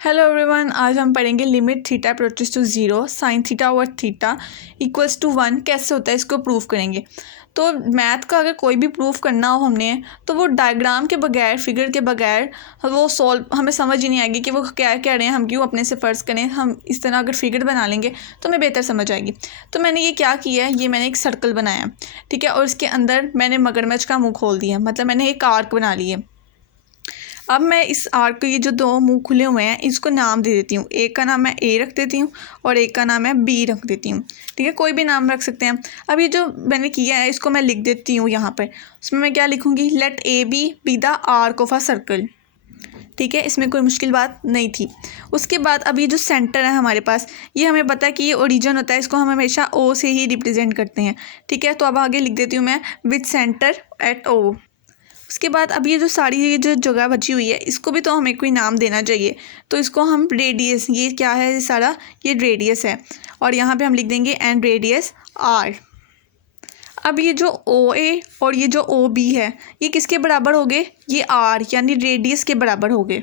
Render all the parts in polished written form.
Hello everyone, आज हम पढ़ेंगे limit theta approaches to zero sine theta over theta equals to one कैसे होता है, इसको प्रूफ करेंगे। तो मैथ का अगर कोई भी प्रूफ करना हो हमने, तो वो डायग्राम के बगैर, फिगर के बगैर वो सॉल्व हमें समझ ही नहीं आएगी कि वो क्या कह रहे हैं। हम क्यों अपने से फ़र्ज़ करें, हम इस तरह अगर फिगर बना लेंगे तो हमें बेहतर समझ आएगी। तो मैंने ये क्या किया है, ये मैंने एक सर्कल बनाया, ठीक है, और इसके अंदर मैंने मगरमच्छ का मुँह खोल दिया, मतलब मैंने एक आर्क बना लिया। अब मैं इस आर्क के ये जो दो मुंह खुले हुए हैं इसको नाम दे देती हूँ। एक का नाम मैं ए रख देती हूँ और एक का नाम मैं बी रख देती हूँ, ठीक है, कोई भी नाम रख सकते हैं। अब ये जो मैंने किया है इसको मैं लिख देती हूँ यहाँ पर। उसमें मैं क्या लिखूँगी, let A B the arc of a circle, ठीक है, इसमें कोई मुश्किल बात नहीं थी। उसके बाद अब ये जो सेंटर है हमारे पास, ये हमें पता है कि ये ओरिजिन होता है, इसको हम हमेशा ओ से ही रिप्रेजेंट करते हैं, ठीक है। तो अब आगे लिख देती हूँ मैं विद सेंटर एट ओ। उसके बाद अब ये जो सारी ये जो जगह बची हुई है इसको भी तो हमें कोई नाम देना चाहिए, तो इसको हम रेडियस, ये क्या है, ये सारा ये रेडियस है, और यहाँ पे हम लिख देंगे एंड रेडियस आर। अब ये जो ओ ए और ये जो ओ बी है ये किसके बराबर हो गए, ये आर यानी रेडियस के बराबर हो गए।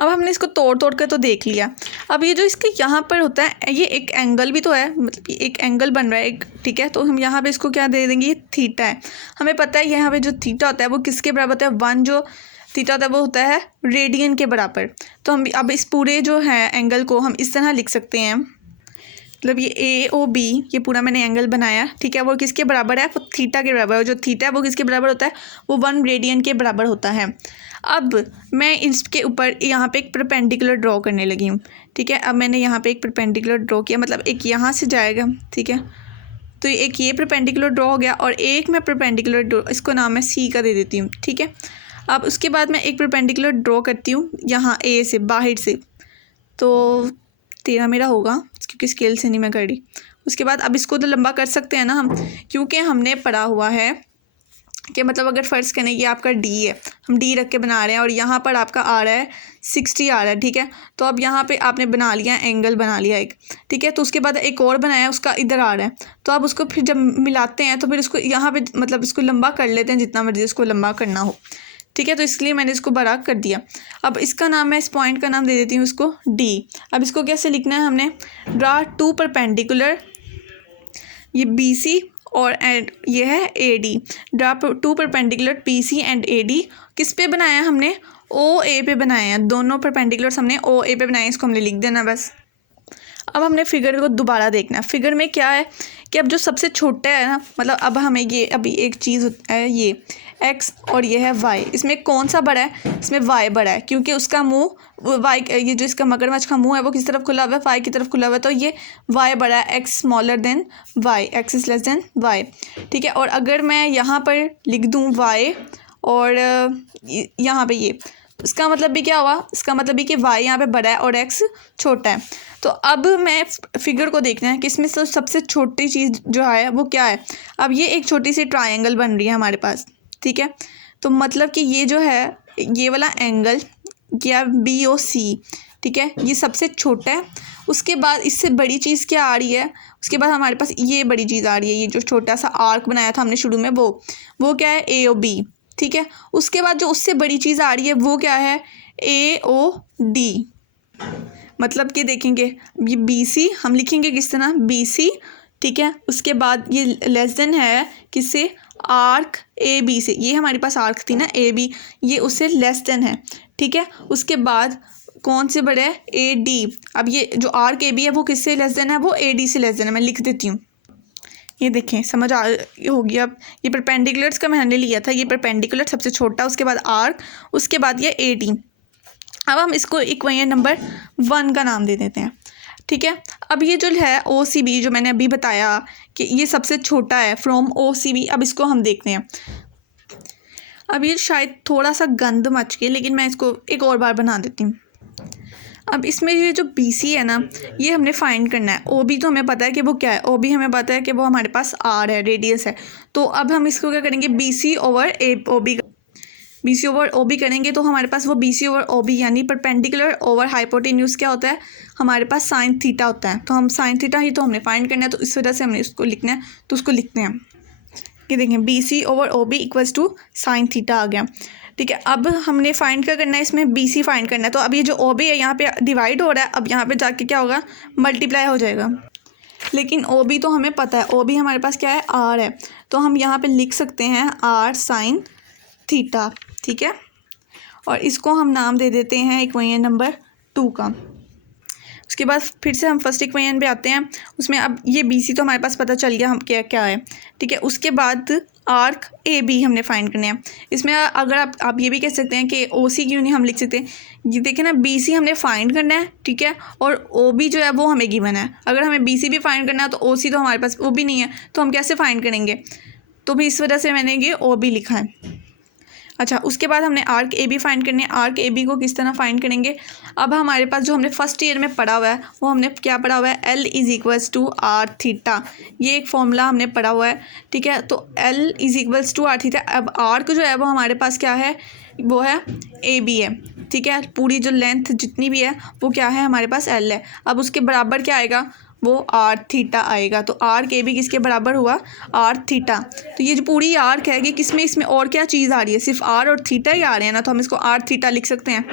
अब हमने इसको तोड़ तोड़ कर तो देख लिया। अब ये जो इसके यहाँ पर होता है ये एक एंगल भी तो है, मतलब ये एक एंगल बन रहा है एक, ठीक है। तो हम यहाँ पे इसको क्या दे देंगे, ये थीटा है। हमें पता है यहाँ पे जो थीटा होता है वो किसके बराबर होता है, वन जो थीटा होता है वो होता है रेडियन के बराबर। तो हम अब इस पूरे जो है एंगल को हम इस तरह लिख सकते हैं, मतलब ये ए ओ बी, ये पूरा मैंने एंगल बनाया, ठीक है, वो किसके बराबर है, वो थीटा के बराबर है। जो थीटा है वो किसके बराबर होता है, वो वन रेडियन के बराबर होता है। अब मैं इसके ऊपर यहाँ पे एक परपेंडिकुलर ड्रॉ करने लगी हूँ, ठीक है। अब मैंने यहाँ पे एक परपेंडिकुलर ड्रॉ किया, मतलब एक यहाँ से जाएगा, ठीक है। तो एक ये परपेंडिकुलर ड्रॉ हो गया और एक मैं परपेंडिकुलर ड्रॉ, इसको नाम मैं सी का दे देती हूँ, ठीक है। अब उसके बाद मैं एक परपेंडिकुलर ड्रॉ करती हूँ यहाँ ए से, बाहर से, तो 13 मेरा होगा क्योंकि स्केल से नहीं मैं कर रही। उसके बाद अब इसको तो लंबा कर सकते हैं ना हम, क्योंकि हमने पढ़ा हुआ है कि मतलब अगर फ़र्ज़ करें ये आपका डी है, हम डी रख के बना रहे हैं और यहाँ पर आपका आ रहा है 60 आ रहा है, ठीक है। तो अब यहाँ पे आपने बना लिया एंगल, बना लिया एक, ठीक है। तो उसके बाद एक और बनाया उसका इधर आ रहा है, तो अब उसको फिर जब मिलाते हैं तो फिर इसको यहाँ पे मतलब इसको लंबा कर लेते हैं जितना मर्जी इसको लंबा करना हो, ठीक है। तो इसलिए मैंने इसको बड़ा कर दिया। अब इसका नाम मैं इस पॉइंट का नाम दे देती हूँ इसको डी। अब इसको कैसे लिखना है, हमने ड्रा टू परपेंडिकुलर, ये बी सी और एंड ये है A D, draw two perpendicular P C and A D. किस पे बनाया है हमने, ओ ए पे बनाए हैं, दोनों परपेंडिकुलर्स हमने ओ ए पे बनाए, इसको हमने लिख देना बस। अब हमने फिगर को दोबारा देखना है। फिगर में क्या है कि अब जो सबसे छोटा है ना, मतलब अब हमें ये अभी एक चीज़ है ये एक्स और ये है वाई, इसमें कौन सा बड़ा है, इसमें वाई बड़ा है, क्योंकि उसका मुंह वाई, ये जो इसका मगरमच्छ का मुंह है वो किस तरफ खुला हुआ है, वाई की तरफ खुला हुआ है, तो ये वाई बड़ा है, X smaller than Y, X is less than Y, ठीक है। और अगर मैं यहाँ पर लिख दूँ वाई और यहाँ पे ये, इसका मतलब भी क्या हुआ, इसका मतलब भी कि वाई यहाँ पे बड़ा है और एक्स छोटा है। तो अब मैं फिगर को देखना है कि इसमें से सबसे छोटी चीज़ जो है वो क्या है। अब ये एक छोटी सी ट्रायंगल बन रही है हमारे पास, ठीक है। तो मतलब कि ये जो है ये वाला एंगल या बी ओ सी, ठीक है, ये सबसे छोटा है। उसके बाद इससे बड़ी चीज़ क्या आ रही है, उसके बाद हमारे पास ये बड़ी चीज़ आ रही है, ये जो छोटा सा आर्क बनाया था हमने शुरू में वो क्या है, ए ओ बी, ठीक है। उसके बाद जो उससे बड़ी चीज़ आ रही है वो क्या है, ए ओ डी। मतलब कि देखेंगे ये बी सी हम लिखेंगे किस तरह, बी सी, ठीक है। उसके बाद ये लेस देन है किससे, आर्क ए बी से, ये हमारे पास आर्क थी ना ए बी, ये उससे लेस देन है, ठीक है। उसके बाद कौन से बड़े है, ए डी। अब ये जो आर्क ए बी है वो किससे लेस देन है, वो ए डी से लेस देन है, मैं लिख देती हूँ। ये देखें समझ आ होगी। अब ये परपेंडिकुलर्स का मैंने लिया था, ये परपेंडिकुलर सबसे छोटा, उसके बाद आर्क, उसके बाद ये ए डी। अब हम इसको इक्वेशन नंबर 1 का नाम दे देते हैं, ठीक है। अब ये जो है ओ सी बी, जो मैंने अभी बताया कि ये सबसे छोटा है फ्रॉम ओ सी बी, अब इसको हम देखते हैं। अब ये शायद थोड़ा सा गंद मच गया, लेकिन मैं इसको एक और बार बना देती हूँ। अब इसमें ये जो बी सी है ना, ये हमने फाइंड करना है। ओ बी तो हमें पता है कि वो क्या है, ओ बी हमें पता है कि वो हमारे पास आर है, रेडियस है। तो अब हम इसको क्या करेंगे, B C over A O B, B C over O B करेंगे तो हमारे पास वो B C over O B यानी परपेंडिकुलर ओवर हाइपोटेन्यूज क्या होता है, हमारे पास साइन थीटा होता है। तो हम साइन थीटा ही तो हमने फाइंड करना है, तो इस वजह से हमने इसको लिखना है, तो उसको लिखते हैं। ये देखें B C over O B equals to sine theta आ गया। ठीक है, अब हमने फाइंड क्या करना है, इसमें बी सी फाइंड करना है। तो अब ये जो ओ बी है यहाँ पे डिवाइड हो रहा है, अब यहाँ पे जाके क्या होगा, मल्टीप्लाई हो जाएगा। लेकिन ओ बी तो हमें पता है, ओ बी हमारे पास क्या है, आर है, तो हम यहाँ पे लिख सकते हैं आर साइन थीटा। ठीक है, और इसको हम नाम दे देते हैं इक्वेशन नंबर 2 का। उसके बाद फिर से हम फर्स्ट इक्वेशन पे आते हैं। उसमें अब ये बी सी तो हमारे पास पता चल गया हम क्या क्या है। ठीक है, उसके बाद आर्क ए बी हमने फाइंड करने हैं। इसमें अगर आप ये भी कह सकते हैं कि ओ सी क्यों नहीं हम लिख सकते, ये देखिए ना, बी सी हमने फाइंड करना है, ठीक है, और ओ बी जो है वो हमें गिवन है। अगर हमें बी सी भी फाइंड करना है तो ओ सी तो हमारे पास वो भी नहीं है, तो हम कैसे फाइंड करेंगे, तो भी इस वजह से मैंने ये ओ बी लिखा है। अच्छा, उसके बाद हमने आर्क ए बी फाइंड करने हैं। आर्क ए बी को किस तरह फाइंड करेंगे, अब हमारे पास जो हमने फर्स्ट ईयर में पढ़ा हुआ है वो हमने क्या पढ़ा हुआ है, L is equals to R theta, ये एक फॉर्मूला हमने पढ़ा हुआ है। ठीक है, तो L is equals to R theta. अब आर्क जो है वो हमारे पास क्या है, वो है ए बी है। ठीक है, पूरी जो लेंथ जितनी भी है वो क्या है, हमारे पास एल है। अब उसके बराबर क्या आएगा, वो आर थीटा आएगा। तो आर्क ए बी किसके बराबर हुआ, आर थीटा। तो ये जो पूरी आर्क है, ये किसमें, इसमें और क्या चीज़ आ रही है, सिर्फ आर और थीटा ही आ रहे हैं ना, तो हम इसको आर थीटा लिख सकते हैं।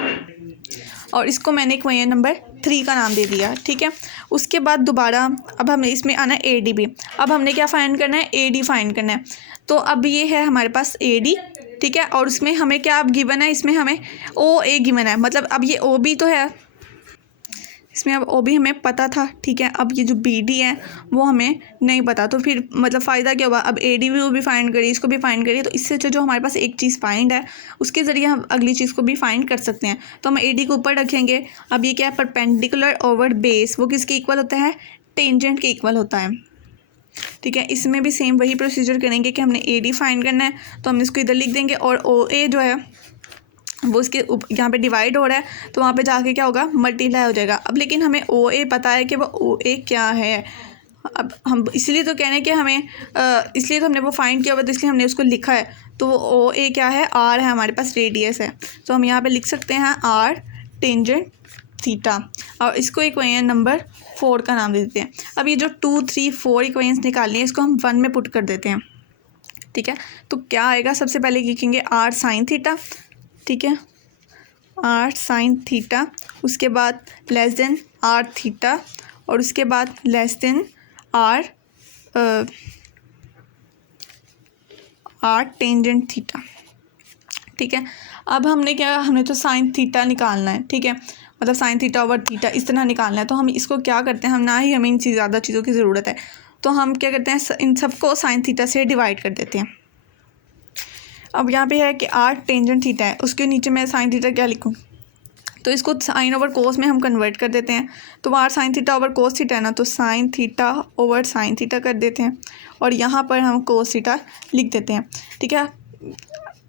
और इसको मैंने इक्वेशन नंबर 3 का नाम दे दिया। ठीक है, उसके बाद दोबारा अब हमें इसमें आना है ए डी बी। अब हमने क्या फाइंड करना है, ए डी फाइंड करना है। तो अब ये है हमारे पास ए डी। ठीक है, और उसमें हमें क्या गिवन है, इसमें हमें ओ ए गिवन है, मतलब अब ये ओ बी तो है, इसमें अब ओ बी हमें पता था। ठीक है, अब ये जो बी डी है वो हमें नहीं पता, तो फिर मतलब फ़ायदा क्या हुआ, अब ए डी भी फाइंड करिए, इसको भी फाइंड करिए, तो इससे अच्छा जो हमारे पास एक चीज़ फाइंड है उसके ज़रिए हम अगली चीज़ को भी फाइंड कर सकते हैं। तो हम ए डी को ऊपर रखेंगे। अब ये क्या है, परपेंडिकुलर ओवर बेस, वो किसके इक्वल होता है, टेंजेंट के इक्वल होता है। ठीक है, इसमें भी सेम वही प्रोसीजर करेंगे कि हमने ए डी फाइंड करना है, तो हम इसको इधर लिख देंगे, और ओ ए जो है वो इसके यहाँ पे डिवाइड हो रहा है, तो वहाँ पे जाके क्या होगा, मल्टीप्लाई हो जाएगा। अब लेकिन हमें ओ ए पता है कि वो ओ ए क्या है। अब हम इसलिए तो कहने कि हमें इसलिए तो हमने वो फाइंड किया हुआ, तो इसलिए हमने उसको लिखा है। तो वो ओ ए क्या है, आर है, हमारे पास रेडियस है, तो हम यहाँ पे लिख सकते हैं आर टेंजेंट थीटा, और इसको इक्वेशन नंबर 4 का नाम दे देते हैं। अब ये जो 2, 3, 4 इक्वेशंस निकालनी है, इसको हम 1 में पुट कर देते हैं। ठीक है, तो क्या आएगा, सबसे पहले लिखेंगे आर साइन थीटा। ठीक है, आर साइन थीटा, उसके बाद लेस देन आर थीटा, और उसके बाद less than R tangent theta. ठीक है, अब हमने क्या, हमने तो साइन थीटा निकालना है। ठीक है, मतलब साइन थीटा ओवर थीटा इस तरह निकालना है। तो हम इसको क्या करते हैं, हम ना ही हमें इन ज़्यादा चीज़ों की ज़रूरत है, तो हम क्या करते हैं, इन सबको साइन थीटा से डिवाइड कर देते हैं। अब यहाँ पे है कि आर टेंजेंट थीटा है, उसके नीचे मैं साइन थीटा क्या लिखूँ, तो इसको साइन ओवर कोस में हम कन्वर्ट कर देते हैं। तो R sine theta over cos theta है ना, तो sine theta over sine theta कर देते हैं, और यहाँ पर हम कोस थीटा लिख देते हैं। ठीक है,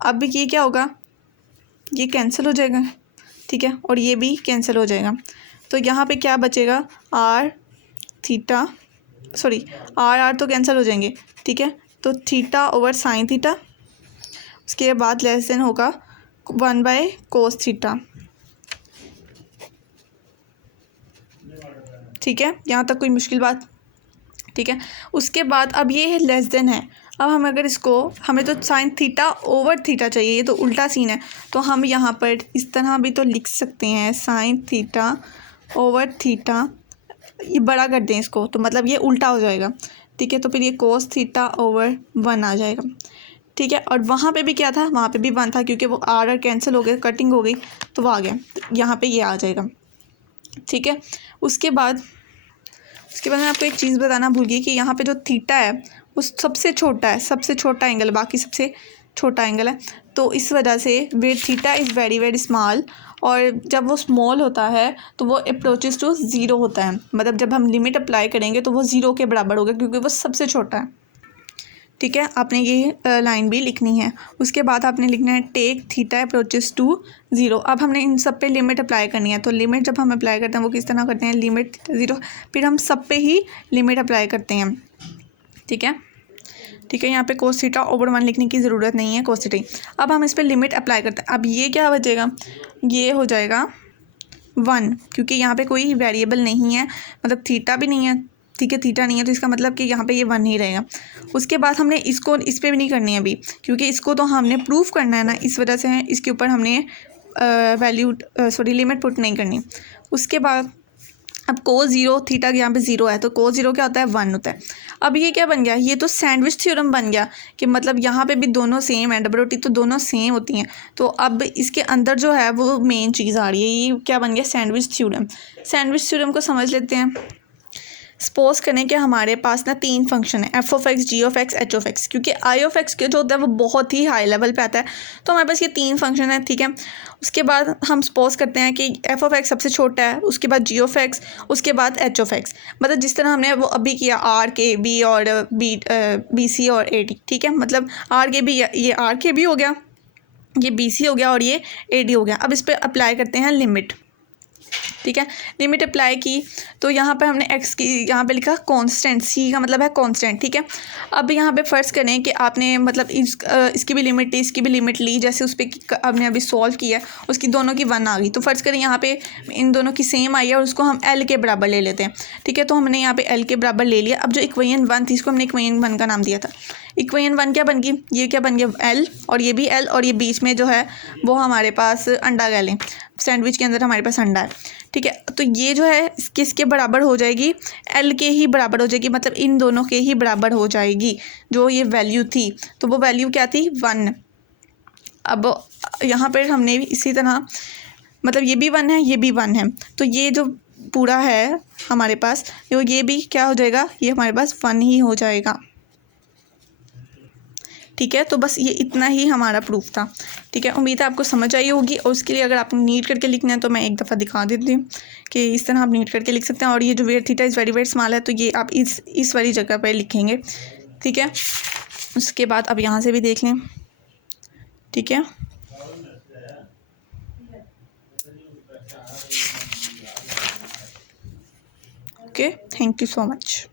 अब ये क्या होगा, ये कैंसिल हो जाएगा। ठीक है, और ये भी कैंसिल हो जाएगा, तो यहाँ पे क्या बचेगा, आर थीटा, सॉरी आर तो कैंसिल हो जाएंगे। ठीक है, तो थीटा ओवर साइन थीटा, उसके बाद लेस देन होगा 1/cos थीटा। ठीक है, यहाँ तक कोई मुश्किल बात। ठीक है, उसके बाद अब ये लेस देन है। अब हम अगर इसको, हमें तो साइन थीटा ओवर थीटा चाहिए, ये तो उल्टा सीन है, तो हम यहाँ पर इस तरह भी तो लिख सकते हैं, साइन थीटा ओवर थीटा, ये बड़ा कर दें इसको, तो मतलब ये उल्टा हो जाएगा। ठीक है, तो फिर ये कोस थीटा ओवर 1 आ जाएगा। ठीक है, और वहाँ पे भी क्या था, वहाँ पे भी 1 था, क्योंकि वो आर कैंसिल हो गए, कटिंग हो गई, तो वो आ गया, तो यहाँ पे ये आ जाएगा। ठीक है, उसके बाद मैं आपको एक चीज़ बताना भूल गई कि यहाँ पे जो थीटा है वो सबसे छोटा है, सबसे छोटा एंगल, बाकी सबसे छोटा एंगल है, तो इस वजह से वे theta is very very small, और जब वो स्मॉल होता है तो वो अप्रोचेस टू 0 होता है, मतलब जब हम लिमिट अप्लाई करेंगे तो वो 0 के बराबर होगा, क्योंकि वो सबसे छोटा है। ठीक है, आपने ये लाइन भी लिखनी है। उसके बाद आपने लिखना है टेक थीटा अप्रोचेस टू 0। अब हमने इन सब पे लिमिट अप्लाई करनी है, तो लिमिट जब हम अप्लाई करते हैं वो किस तरह करते हैं, लिमिट 0, फिर हम सब पे ही लिमिट अप्लाई करते हैं। ठीक है, यहाँ पे कोस थीटा ओवर 1 लिखने की ज़रूरत नहीं है, कोस थीटा। अब हम इस पर लिमिट अप्लाई करते हैं। अब ये क्या बचेगा, ये हो जाएगा 1, क्योंकि यहाँ पे कोई वेरिएबल नहीं है, मतलब थीटा भी नहीं है, ठीक है, थीटा नहीं है तो इसका मतलब कि यहाँ पे ये 1 ही रहेगा। उसके बाद हमने इसको इस पर भी नहीं करनी है अभी, क्योंकि इसको तो हमने प्रूफ करना है ना, इस वजह से इसके ऊपर हमने लिमिट पुट नहीं करनी। उसके बाद अब cos 0 थीटा यहाँ पे 0 है तो cos 0 क्या होता है, 1 होता है। अब ये क्या बन गया, ये तो सैंडविच थ्योरम बन गया कि मतलब यहाँ पे भी दोनों सेम है, डबल रोटी तो दोनों सेम होती हैं। तो अब इसके अंदर जो है वो मेन चीज़ आ रही है, ये क्या बन गया, सैंडविच थ्योरम। सैंडविच थ्योरम को समझ लेते हैं। सपोज करें कि हमारे पास ना 3 फंक्शन है, F of X, G of X, H of X. क्योंकि आई ऑफ एक्स के जो होता है वो बहुत ही हाई लेवल पे आता है, तो हमारे पास ये 3 फंक्शन है, ठीक है। उसके बाद हम सपोज करते हैं कि एफ ऑफ एक्स सबसे छोटा है, उसके बाद जी ऑफ एक्स, उसके बाद एच ऑफ एक्स। मतलब जिस तरह हमने वो अभी किया आर के बी और बी सी और ए डी, ठीक है। मतलब आर के बी, ये आर के बी हो गया, ये बी सी हो गया और ये ए डी हो गया। अब इस पर अप्लाई करते हैं लिमिट, ठीक है। लिमिट अप्लाई की तो यहाँ पे हमने x की यहाँ पे लिखा कांस्टेंट, c का मतलब है कांस्टेंट, ठीक है। अब यहाँ पे फ़र्ज़ करें कि आपने मतलब इसकी भी लिमिट ली, इसकी भी लिमिट ली, जैसे उस पर आपने अभी सॉल्व किया, उसकी दोनों की 1 आ गई। तो फ़र्ज़ करें यहाँ पे इन दोनों की सेम आई है और उसको हम l के बराबर ले लेते हैं, ठीक है। तो हमने यहाँ पे l के बराबर ले लिया। अब जो इक्वेशन 1 थी इसको हमने इक्वेशन 1 का नाम दिया था। इक्वेशन 1 क्या बन गई, ये क्या बन गया, l, और ये भी l, और ये बीच में जो है वो हमारे पास अंडा कह लें, सैंडविच के अंदर हमारे पास अंडा है, ठीक है। तो ये जो है किसके बराबर हो जाएगी, l के ही बराबर हो जाएगी, मतलब इन दोनों के ही बराबर हो जाएगी। जो ये वैल्यू थी तो वो वैल्यू क्या थी, 1। अब यहाँ पर हमने इसी तरह मतलब ये भी 1 है, ये भी 1 है, तो ये जो पूरा है हमारे पास ये भी क्या हो जाएगा, ये हमारे पास 1 ही हो जाएगा, ठीक है। तो बस ये इतना ही हमारा प्रूफ था, ठीक है। उम्मीद है आपको समझ आई होगी। और उसके लिए अगर आपको नीट करके लिखना है तो मैं एक दफ़ा दिखा देती हूँ कि इस तरह आप नीट करके लिख सकते हैं। और ये जो where theta is very very small है तो ये आप इस वाली जगह पर लिखेंगे, ठीक है। उसके बाद अब यहाँ से भी देख लें, ठीक है। Okay, thank you so much.